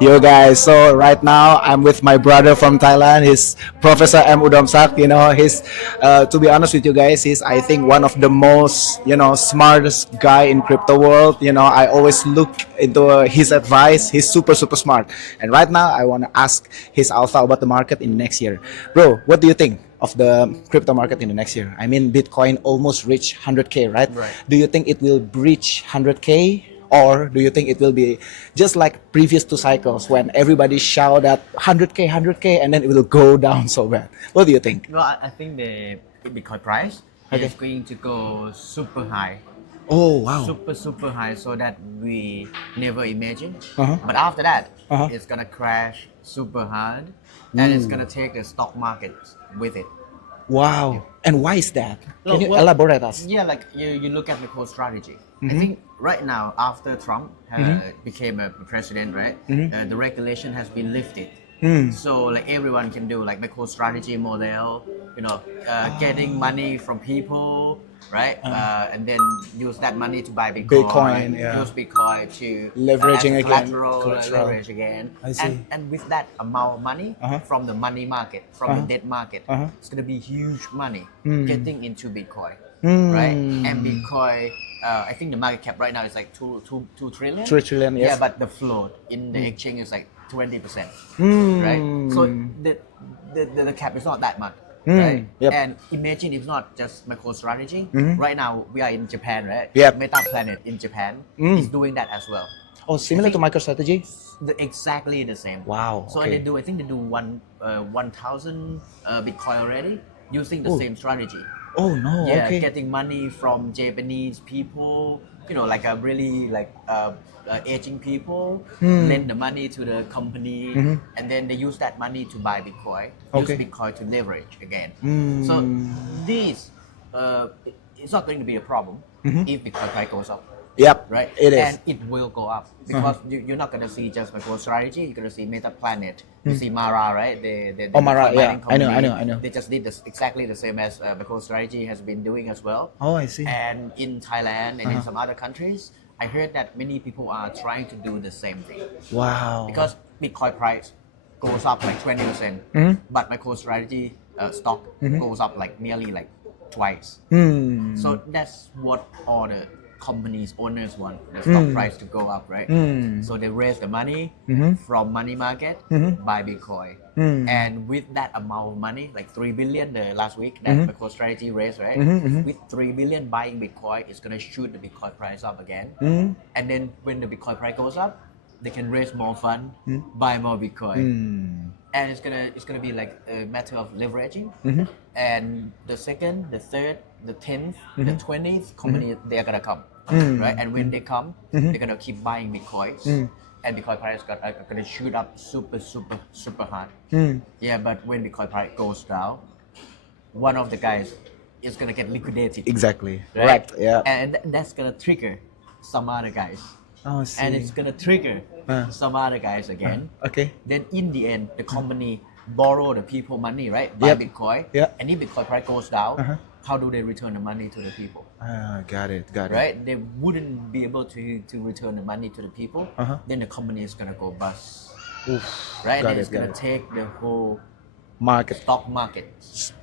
Yo guys, so right now I'm with my brother from Thailand. He's Professor Udomsak. He's to be honest with you guys, he's I think one of the most smartest guy in crypto world. I always look into his advice. He's super smart. And right now I want to ask his alpha about the market in next year, bro. What do you think of the crypto market in the next year? I mean, Bitcoin almost reached 100k, right? Right. Do you think it will breach 100k? Or do you think it will be just like previous two cycles when everybody shout at 100k, 100k, and then it will go down so bad? What do you think? Well, I think the Bitcoin price is going to go super high. Oh wow! Super high, so that we never imagined. Uh-huh. But after that, Uh-huh. it's gonna crash super hard, and it's gonna take the stock market with it. Wow! And why is that? Can Look, you well, elaborate us? Yeah, like you look at the whole strategy. I think right now, after Trump became a president, right, the regulation has been lifted. So like everyone can do like macro strategy model, getting money from people, right, and then use that money to buy Bitcoin, use Bitcoin to Leveraging as a again, collateral, leverage again, I see. and with that amount of money from the money market, from the debt market, it's gonna be huge money getting into Bitcoin, right, and Bitcoin. I think the market cap right now is like 2 trillion. 3 trillion, yes. Yeah, but the float in the exchange is like 20%, right? So the cap is not that much, right? Yep. And imagine if not just macro strategy. Right now we are in Japan, right? Yep. Meta Planet in Japan is doing that as well. Oh, similar to MicroStrategy? Exactly the same. Wow. So okay. I think they do 1,000 Bitcoin already using the same strategy. Oh no. Yeah, okay. getting money from Japanese people, like a really like aging people, lend the money to the company, and then they use that money to buy Bitcoin, use Bitcoin to leverage again. So this, it's not going to be a problem if Bitcoin price goes up. Yep. Right, It is. and it will go up because you're not gonna see just macro strategy. You're gonna see Meta Planet. You see Mara, right? The Mara, Bitcoin yeah. mining I company. know. They just did this exactly the same as macro strategy has been doing as well. Oh, I see. And in Thailand and in some other countries, I heard that many people are trying to do the same thing Wow. because Bitcoin price goes up like 20%, but MicroStrategy stock goes up like nearly like twice. So that's what all the companies owners want, the stock price to go up, right? So they raise the money from money market, buy Bitcoin, and with that amount of money, like 3 billion the last week that MicroStrategy raised, right? With 3 billion buying Bitcoin, it's gonna shoot the Bitcoin price up again, and then when the Bitcoin price goes up, they can raise more fund, buy more Bitcoin, and it's gonna be like a matter of leveraging. And the second, the third, the 10th, the 20th company, they are gonna come, right? And when they come, they're gonna keep buying Bitcoins, and Bitcoin price are gonna shoot up super hard. Yeah, but when Bitcoin price goes down, one of the guys is gonna get liquidated. Exactly. Right? Yeah. And that's gonna trigger some other guys. Oh, I see. And it's gonna trigger some other guys again. Okay. Then in the end, the company borrow the people money, right? Buy Bitcoin. Yep. And if Bitcoin price goes down, how do they return the money to the people? Got it. Right? They wouldn't be able to return the money to the people. Then the company is gonna go bust. Oof. Right? Got And it, it's gonna got it. take the whole Market. stock market.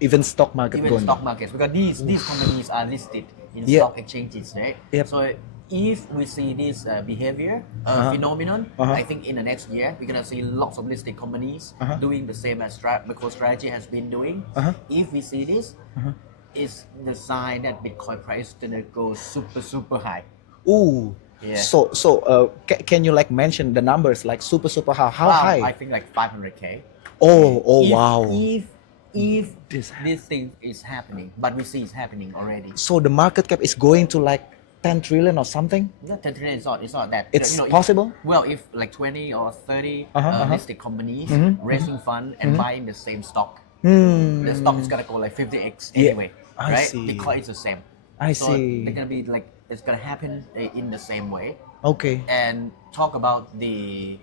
Even stock market Even going stock down. markets, because these companies are listed in Yeah. stock exchanges, right? Yep. So if we see this behavior phenomenon, I think in the next year we're gonna see lots of listed companies doing the same as MicroStrategy has been doing. If we see this, it's the sign that Bitcoin price is gonna go super high. Ooh. Yeah. So can you like mention the numbers like super high? How Wow, high? I think like 500k. Oh If- wow. If This this thing is happening, but we see it's happening already. So the market cap is going to like 10 trillion or something? Yeah, 10 trillion is not that. It's if- possible? well, if like 20 or 30 listed companies raising fund and buying the same stock, the stock is gonna go like 50x Yeah, anyway, I right? see. Bitcoin is the same. I So see. they're gonna be like, it's gonna happen in the same way. Okay. And talk about the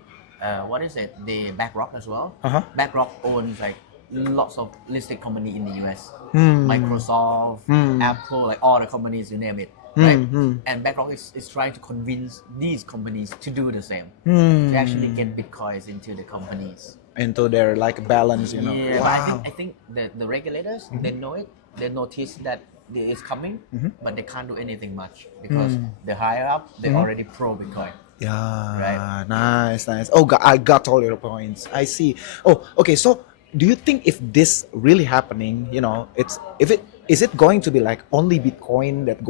what is it? The BlackRock as well. BlackRock owns like lots of listed company in the US, Microsoft, Apple, like all the companies, you name it. right? And BlackRock is trying to convince these companies to do the same, to actually get bitcoins into the companies. Into their like balance, you know. Yeah, Wow. but I think the regulators, they know it, they notice that it's coming, but they can't do anything much because the higher up, they already pro Bitcoin. Yeah, Right. nice. Oh, I got all your points. I see. Oh, okay. So, do you think if this really happening, you know, is it going to be like only Bitcoin that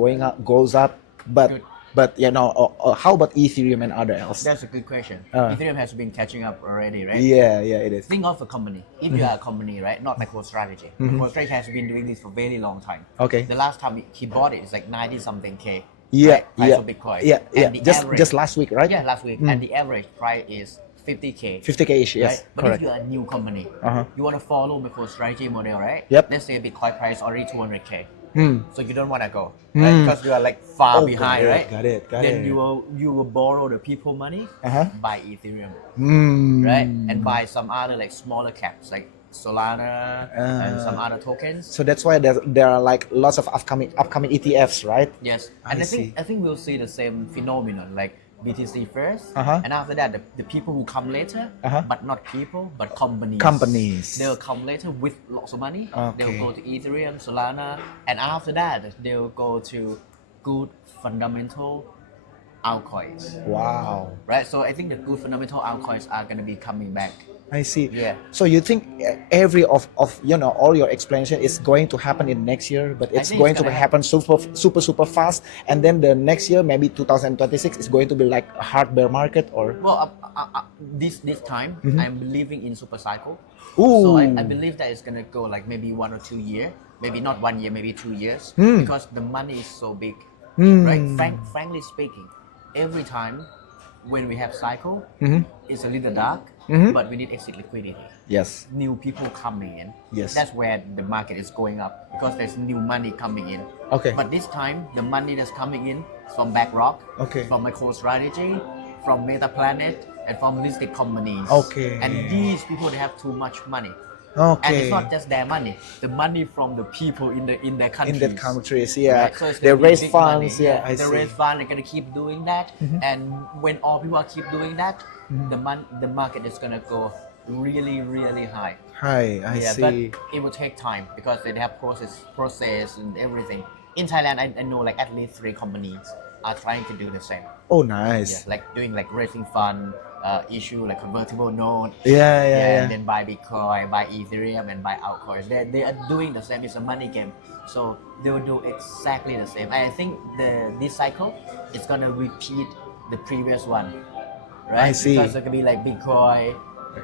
goes up, Good. but you know, or how about Ethereum and other else? That's a good question. Uh. Ethereum has been catching up already, right? Yeah, it is. Think of a company. If you are a company, right, not MicroStrategy. MicroStrategy has been doing this for a very long time. Okay. The last time he bought it, it's like 90 something K. Yeah, right? Price yeah, of Bitcoin. yeah. And the average, Just last week, right? Yeah, last week. And the average price is 50K. 50K ish, yes, Right? But correct. if you're a new company, Uh-huh. you want to follow MicroStrategy model, right? Yep. Let's say Bitcoin price already 200K. So you don't want to go, right? Because you are like far Oh, behind, right? got it. Then you will borrow the people money, Uh-huh. buy Ethereum, Mm. right? And buy some other like smaller caps like Solana and some other tokens. So that's why there are like lots of upcoming ETFs, right? Yes, I and see. I think we'll see the same phenomenon like BTC first, Uh-huh. and after that the people who come later, Uh-huh. but not people, but companies. Companies. They'll come later with lots of money. Okay. They'll go to Ethereum, Solana, and after that they'll go to good fundamental altcoins. Wow. Right, so I think the good fundamental altcoins are gonna be coming back. I see. Yeah. So you think every of you know all your explanation is going to happen in next year, but it's think going it's to gonna happen super fast, and then the next year maybe 2026 is going to be like a hard bear market or. Well, this time I'm believing in super cycle. Ooh. So I believe that it's gonna go like maybe 1 or 2 years, maybe not 1 year, maybe 2 years, because the money is so big, right? Frankly speaking, every time when we have cycle, it's a little dark, but we need exit liquidity. Yes. New people coming in. Yes. That's where the market is going up because there's new money coming in. Okay. But this time, the money that's coming in is from BlackRock, Okay. from MicroStrategy, from Meta Planet, and from listed companies. Okay. And these people, they have too much money. Okay. And it's not just their money, the money from the people in their countries. In that countries, yeah. Right? So it's They gonna be raise big funds, money. yeah. I They see. raise funds, they're gonna keep doing that. And when all people are keep doing that, the market is gonna go really, really high. Hi, I Yeah, but see. it will take time because they have process and everything. In Thailand, I know like at least 3 companies are trying to do the same. Oh, Yeah, nice. like doing like raising fund, issue like convertible note. Yeah. And then buy Bitcoin, buy Ethereum, and buy altcoins. They are doing the same. It's a money game, so they will do exactly the same. I think this cycle is gonna repeat the previous one, right? I see. Because it's gonna be like Bitcoin,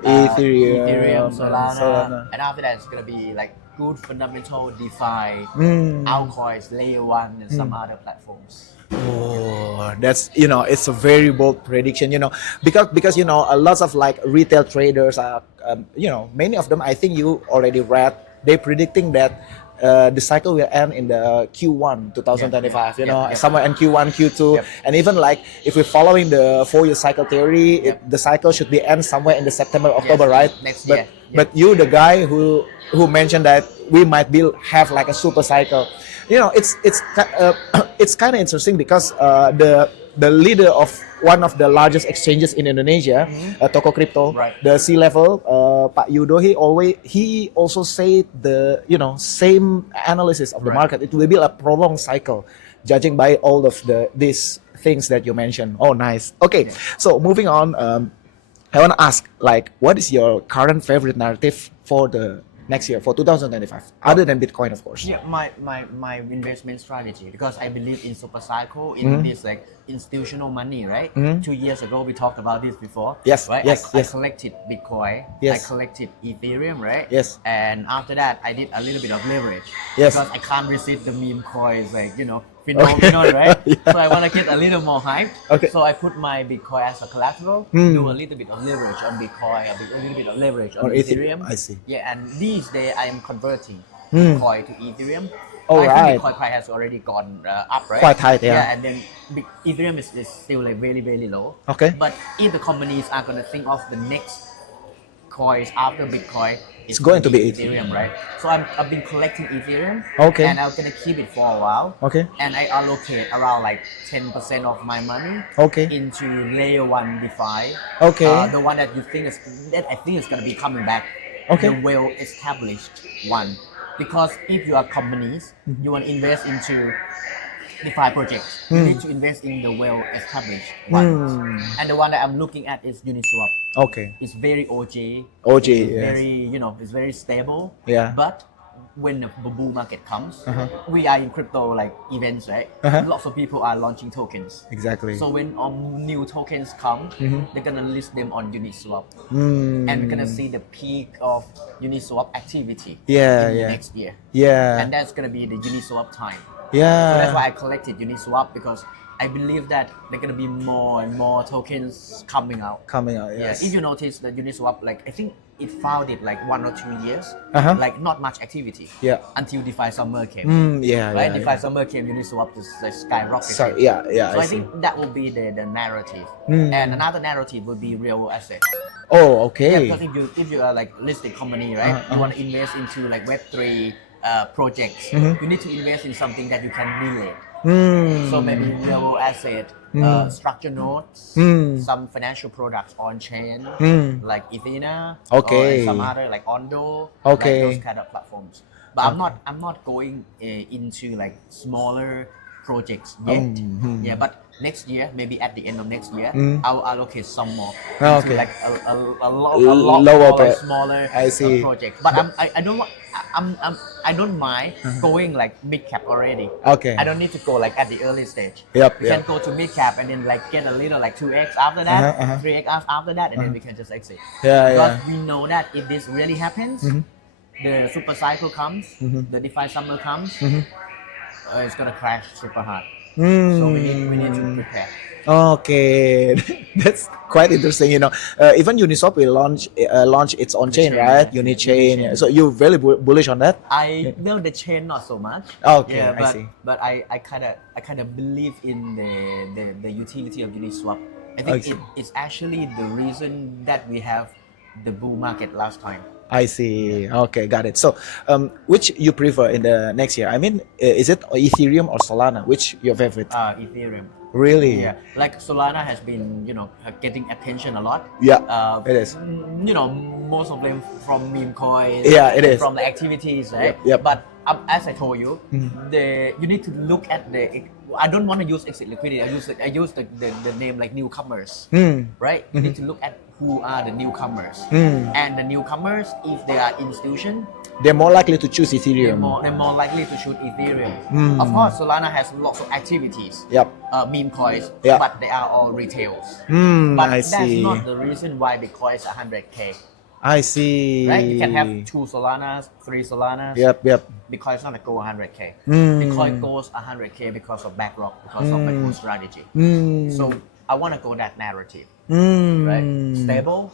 Ethereum, Solana, and after that it's gonna be like good fundamental DeFi, altcoins, layer 1, and some other platforms. Oh, that's it's a very bold prediction, because a lot of like retail traders are, many of them, I think you already read, they predicting that the cycle will end in the Q1 2025, somewhere in Q1, Q2, Yep. and even like if we're following the 4-year cycle theory, the cycle should be end somewhere in the September, October, right? Next but year. but you, the guy who mentioned that we might have like a super cycle, it's kind of interesting because the leader of one of the largest exchanges in Indonesia, Toko Crypto, Right. the C-level, Pak Yudo, he also said the same analysis of the Right. market. It will be a prolonged cycle, judging by all of these things that you mentioned. Oh, nice. Okay, so moving on, I want to ask, like, what is your current favorite narrative for the next year, for 2025, other than Bitcoin, of course? Yeah, my investment strategy, because I believe in super cycle, in this like institutional money, right? 2 years ago we talked about this before. Yes, right? yes, I yes. collected Bitcoin. Yes. I collected Ethereum, right? Yes. And after that, I did a little bit of leverage. Yes. Because I can't resist the meme coins, like phenomenon, right? Yeah. So I want to get a little more hype. Okay. So I put my Bitcoin as a collateral, do a little bit of leverage on Bitcoin, a little bit of leverage on On Ethereum. I see. Yeah, and these days I am converting Bitcoin to Ethereum. Oh, I right. think Bitcoin price has already gone up, right? Quite high, yeah. And then Ethereum is still like very, very low. Okay. But if the companies are gonna think of the next coins after Bitcoin, It's going to be Ethereum, right? So I've been collecting Ethereum. Okay. And I'm gonna keep it for a while. Okay. And I allocate around like 10% of my money. Okay. Into layer 1 DeFi. Okay. The one that I think is gonna be coming back. Okay. The well established one. Because if you are companies, you want to invest into DeFi projects, you need to invest in the well-established ones. And the one that I'm looking at is Uniswap. Okay. It's very OG. OG, It's yes. very, it's very stable. Yeah. But when the bull market comes, we are in crypto like events, right? Lots of people are launching tokens. Exactly. So when new tokens come, they're gonna list them on Uniswap, and we're gonna see the peak of Uniswap activity in the next year. Yeah. And that's gonna be the Uniswap time. Yeah. So that's why I collected Uniswap, because I believe that there are gonna be more and more tokens coming out. Yes. If you notice that Uniswap, like I think it founded like 1 or 2 years, like not much activity. Yeah. Until DeFi Summer came. Yeah. DeFi Summer came, Uniswap just like skyrocketed. So, yeah. So I see. think that will be the narrative. And another narrative will be real asset. Oh, okay. Yeah, because if you are like listed company, right? You want to invest into like Web3 projects. You need to invest in something that you can relate. So maybe real asset, structured notes, some financial products on chain, like Ethereum, Okay. or some other like Ondo, Okay. like those kind of platforms. But I'm not going into like smaller projects yet. Yeah, but next year, maybe at the end of next year, I'll allocate some more into like a lot Lower smaller I see. projects. But I don't mind going like mid cap already. Okay. I don't need to go like at the early stage. Yep, We can go to mid cap and then like get a little like 2x after that, 3x after that, and then we can just exit. Because we know that if this really happens, the super cycle comes, the DeFi summer comes, it's gonna crash super hard. So we need to prepare. Okay, that's quite interesting. Even Uniswap will launch its own chain, right? Yeah. Unichain. Unichain. So you're very bullish on that? I know the chain not so much. Okay, yeah, I see. But I kind of believe in the utility of Uniswap. I think it's actually the reason that we have the bull market last time. I see. Okay, got it. So, which you prefer in the next year? I mean, is it Ethereum or Solana? Which your favorite? Ethereum. Really? Yeah, like Solana has been, getting attention a lot. Yeah, it is. Most of them from meme coins. Yeah, it is. From the activities, right? Yep. But as I told you, you need to look at I don't want to use exit liquidity. I use the name like newcomers, right? You need to look at who are the newcomers, and the newcomers, if they are institution, They're more likely to choose Ethereum. they're more likely to choose Ethereum. Of course, Solana has lots of activities. Yep. Meme coins, Yeah. but they are all retails. But I that's see. not the reason why Bitcoin is 100K. I see. Right? You can have 2 Solanas, 3 Solanas. Yep. Bitcoin is not gonna go 100K. Bitcoin goes 100K because of BlackRock, because of MicroStrategy. So I want to go that narrative. Right? Stable,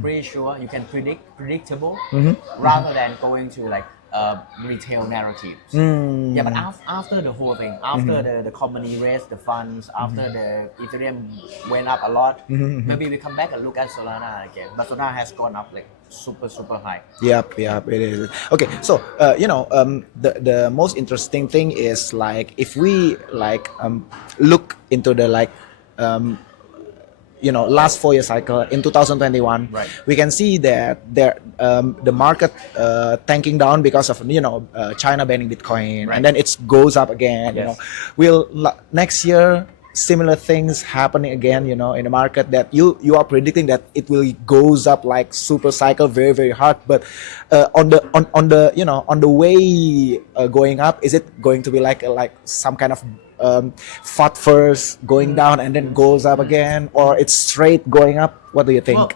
pretty sure you can predictable, rather than going to like retail narratives. Yeah, but after the whole thing, after the company raised the funds, after the Ethereum went up a lot, maybe we come back and look at Solana again. But Solana has gone up like super high. Yep, it is. Okay, so the most interesting thing is like if we like look into the like last 4-year cycle in 2021, Right. we can see that the market tanking down because of China banning Bitcoin, Right. and then it goes up again. Yes. Will next year similar things happening again? In the market that you are predicting that it will goes up like super cycle very hard, but on the way going up, is it going to be like some kind of fat first going down and then goes up again, or it's straight going up? What do you think? Well,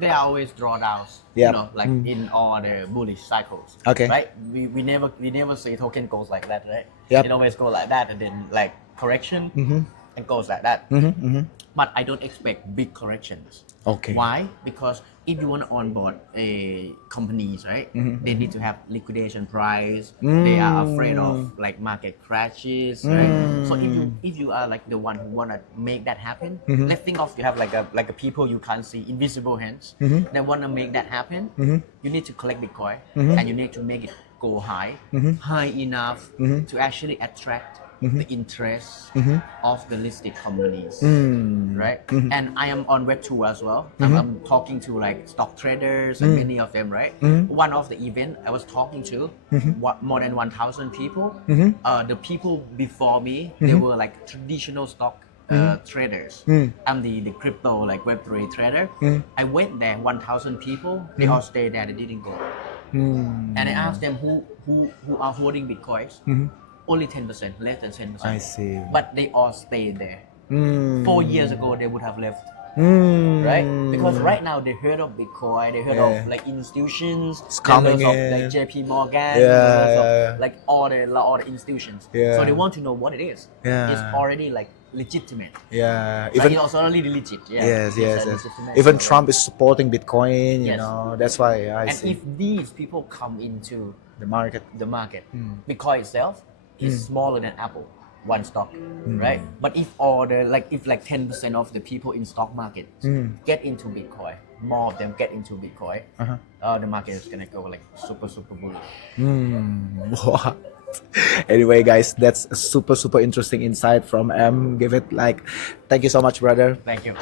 there are always drawdowns. Yeah. Like in all the bullish cycles. Okay. Right? We never see token goes like that, right? Yep. It always go like that, and then like correction and goes like that. But I don't expect big corrections. Okay. Why? Because if you want to onboard a companies, right? They need to have liquidation price. They are afraid of like market crashes, right? So if you are like the one who want to make that happen, let's think of you have like a people you can't see, invisible hands. They want to make that happen. You need to collect Bitcoin and you need to make it go high enough to actually attract the interest of the listed companies, right? And I am on Web2 as well. I'm talking to like stock traders and many of them, right? One of the event I was talking to more than 1,000 people. The people before me, they were like traditional stock traders. I'm the crypto like Web3 trader. I went there, 1,000 people. They all stayed there. They didn't go. And I asked them who are holding Bitcoins. Only 10%, less than 10%. I see. But they all stayed there. 4 years ago, they would have left. Right? Because right now they heard of Bitcoin, they heard of like institutions, It's coming of in. like JP Morgan, Yeah. of like all the institutions. Yeah. So they want to know what it is. Yeah. It's already like legitimate. Yeah, Like, even it's already legit. Yeah. yes, It's yes. legitimate. Even Trump is supporting Bitcoin. You Yes. know, that's why I And see if these people come into the market. Bitcoin itself is smaller than Apple, one stock, right? But if all the if 10% of the people in stock market get into Bitcoin, more of them get into Bitcoin, the market is gonna go like super bullish. Wow. Anyway, guys, that's a super interesting insight from M. Give it like, thank you so much, brother. Thank you.